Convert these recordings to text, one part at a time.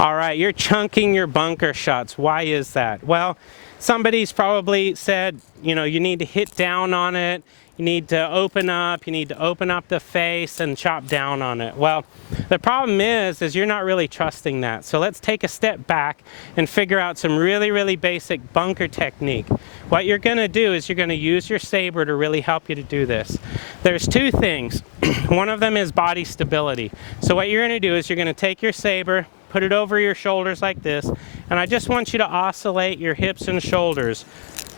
All right, you're chunking your bunker shots. Why is that? Well, somebody's probably said, you know, you need to hit down on it, you need to open up the face and chop down on it. Well, the problem is you're not really trusting that. So let's take a step back and figure out some really basic bunker technique. What you're gonna do is you're gonna use your saber to really help you to do this. There's two things. One of them is body stability. So what you're gonna do is you're gonna take your saber, put it over your shoulders like this, and I just want you to oscillate your hips and shoulders,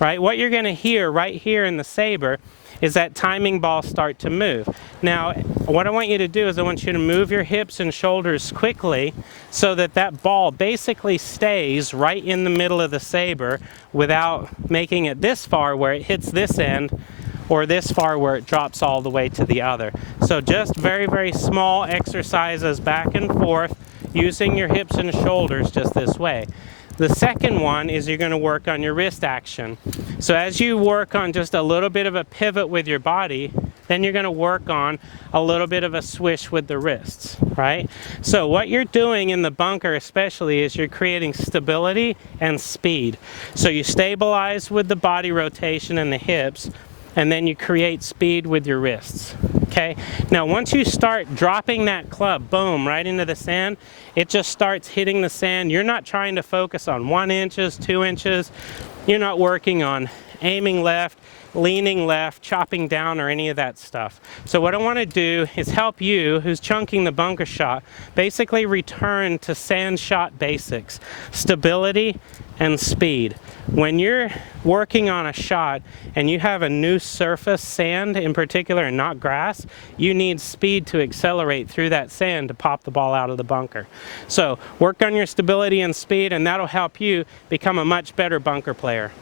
right? What you're gonna hear right here in the saber is that timing ball start to move. Now, what I want you to do is I want you to move your hips and shoulders quickly so that that ball basically stays right in the middle of the saber without making it this far where it hits this end or this far where it drops all the way to the other. So just very small exercises back and forth using your hips and shoulders just this way. The second one is you're going to work on your wrist action. So as you work on just a little bit of a pivot with your body, then you're going to work on a little bit of a swish with the wrists, right? So what you're doing in the bunker especially is you're creating stability and speed. So you stabilize with the body rotation and the hips, and then you create speed with your wrists. Okay, now once you start dropping that club, boom, right into the sand, it just starts hitting the sand. You're not trying to focus on 1 inch, 2 inches. You're not working on aiming left, leaning left, chopping down, or any of that stuff. So what I want to do is help you, who's chunking the bunker shot, basically return to sand shot basics, stability and speed. When you're working on a shot and you have a new surface, sand in particular and not grass, you need speed to accelerate through that sand to pop the ball out of the bunker. So work on your stability and speed, and that'll help you become a much better bunker player.